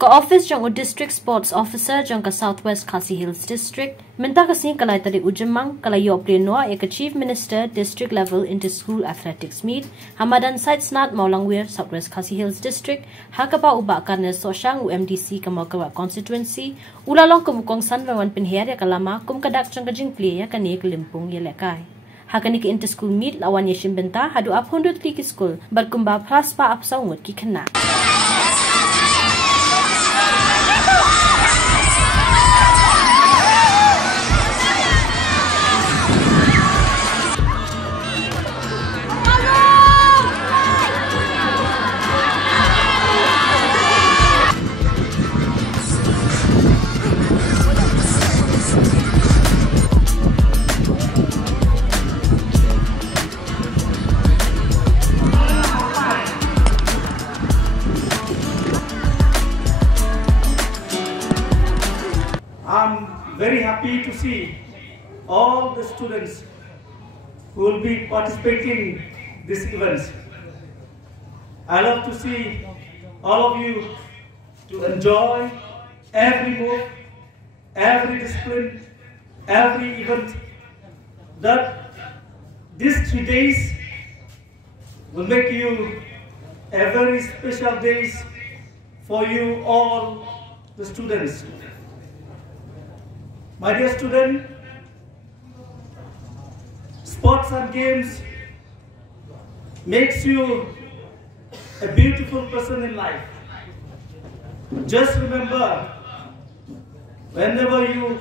Ka office jang o district sports officer jang ka Southwest Khasi Hills district minta kasi kalai tadi ujemang kalai yo plenoa ek chief minister district level inter school athletics meet hamadan site snat maulangwir Southwest Khasi Hills district hakapa uba karne soshang UMDC ka Mawkyrwat constituency ulalong kumukong sanwangan pinher ya kalama kum kadak jang ka jing Plie ya kani klimpung ye lekai hakani ki inter school meet lawan ye shimbenta hadu ap 103 ki school berkumba plus pa ap saungut ki kena. I'm very happy to see all the students who will be participating in these events. I love to see all of you to enjoy every move, every discipline, every event. That these 3 days will make you a very special days for you all the students. My dear student, sports and games makes you a beautiful person in life. Just remember, whenever you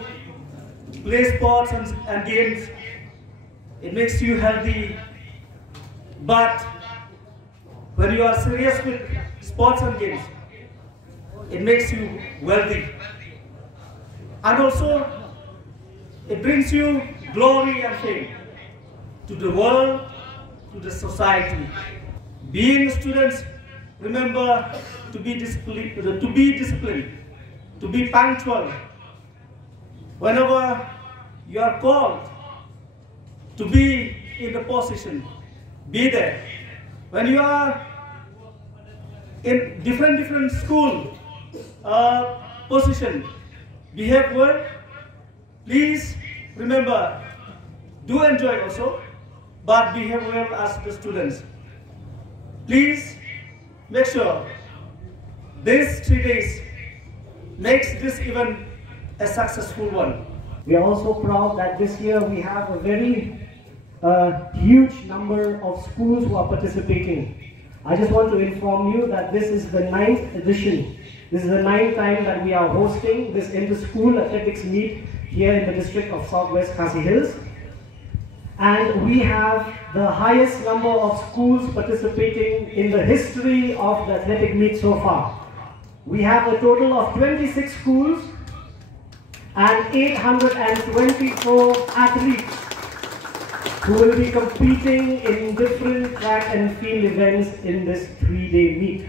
play sports and games, it makes you healthy. But when you are serious with sports and games, it makes you wealthy. And also, it brings you glory and fame to the world, to the society. Being students, remember to be disciplined, to be punctual. Whenever you are called to be in the position, be there. When you are in different school position, behave well. Please remember, do enjoy also, but behave well as the students. Please make sure these 3 days makes this event a successful one. We are also proud that this year we have a very huge number of schools who are participating. I just want to inform you that this is the 9th edition. This is the 9th time that we are hosting this inter-school athletics meet here in the district of Southwest Khasi Hills. And we have the highest number of schools participating in the history of the athletic meet so far. We have a total of 26 schools and 824 athletes who will be competing in different track and field events in this 3-day meet.